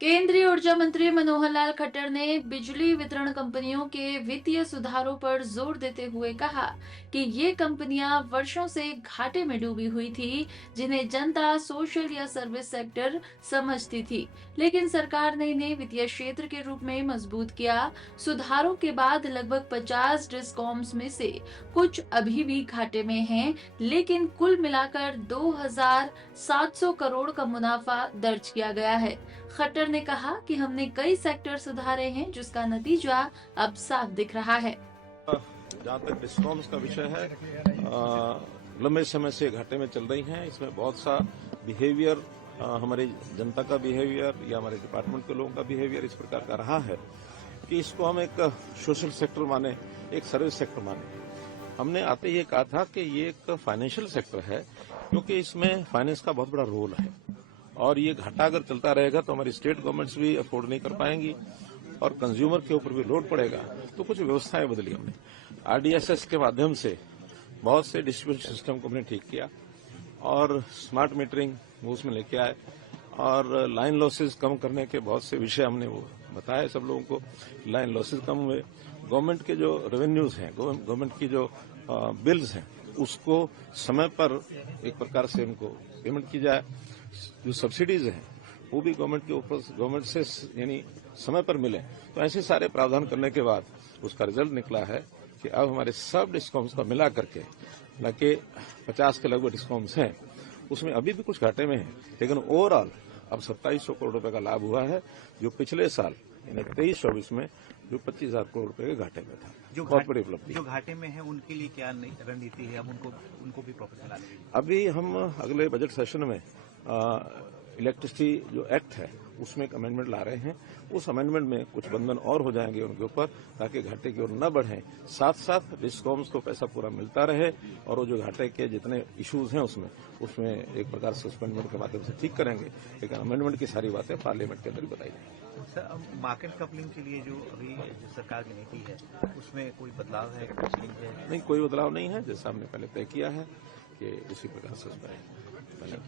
केंद्रीय ऊर्जा मंत्री मनोहर लाल खट्टर ने बिजली वितरण कंपनियों के वित्तीय सुधारों पर जोर देते हुए कहा कि ये कंपनियां वर्षों से घाटे में डूबी हुई थी, जिन्हें जनता सोशल या सर्विस सेक्टर समझती थी। लेकिन सरकार ने इन्हें वित्तीय क्षेत्र के रूप में मजबूत किया। सुधारों के बाद लगभग 50 डिस्कॉम्स में से कुछ अभी भी घाटे में हैं, लेकिन कुल मिलाकर 2,700 करोड़ का मुनाफा दर्ज किया गया है। खट्टर ने कहा कि हमने कई सेक्टर सुधारे हैं, जिसका नतीजा अब साफ दिख रहा है। जहाँ तक डिस्कॉम्स का विषय है, लंबे समय से घाटे में चल रही हैं। इसमें बहुत सा बिहेवियर, हमारी जनता का बिहेवियर या हमारे डिपार्टमेंट के लोगों का बिहेवियर इस प्रकार का रहा है कि इसको हम एक सोशल सेक्टर माने, एक सर्विस सेक्टर माने। हमने आते ही कहा था कि ये एक फाइनेंशियल सेक्टर है, क्योंकि इसमें फाइनेंस का बहुत बड़ा रोल है और ये घाटा अगर चलता रहेगा तो हमारी स्टेट गवर्नमेंट्स भी अफोर्ड नहीं कर पाएंगी और कंज्यूमर के ऊपर भी लोड पड़ेगा। तो कुछ व्यवस्थाएं बदली हमने। आरडीएसएस के माध्यम से बहुत से डिस्ट्रीब्यूशन सिस्टम को हमने ठीक किया और स्मार्ट मीटरिंग वो उसमें लेके आए और लाइन लॉसेज कम करने के बहुत से विषय हमने वो बताए सब लोगों को। लाइन लॉसेज कम हुए, गवर्नमेंट के जो रेवेन्यूज हैं, गवर्नमेंट की जो बिल्स हैं, उसको समय पर एक प्रकार से उनको पेमेंट की जाए। जो सब्सिडीज हैं वो भी गवर्नमेंट के ऊपर, गवर्नमेंट से यानी समय पर मिले। तो ऐसे सारे प्रावधान करने के बाद उसका रिजल्ट निकला है कि अब हमारे सब डिस्कॉम्स का मिला करके, न कि 50 के लगभग डिस्कॉम्स हैं, उसमें अभी भी कुछ घाटे में है, लेकिन ओवरऑल अब 2700 करोड़ रुपए का लाभ हुआ है, जो पिछले साल यानी 23-24 में जो 25,000 करोड़ रुपए के घाटे में था। जो बहुत बड़ी उपलब्धि। जो घाटे में है उनके लिए क्या रणनीति है? अब उनको भी प्रॉफिट दिलाने के लिए अभी हम अगले बजट सेशन में इलेक्ट्रिसिटी जो एक्ट है उसमें एक अमेंडमेंट ला रहे हैं। उस अमेंडमेंट में कुछ बंधन और हो जाएंगे उनके ऊपर, ताकि घाटे की ओर न बढ़े, साथ साथ डिस्कॉम्स को पैसा पूरा मिलता रहे और वो जो घाटे के जितने इश्यूज हैं उसमें एक प्रकार से सस्पेंडमेंट के माध्यम से ठीक करेंगे। लेकिन अमेंडमेंट की सारी बातें पार्लियामेंट के अंदर ही बताई जाएंगी। सर, मार्केट कपलिंग के लिए जो अभी जो सरकार की नीति है उसमें कोई बदलाव है, कोई चेंज है? नहीं, कोई बदलाव नहीं है। जैसा हमने पहले तय किया है कि उसी प्रकार से उसमें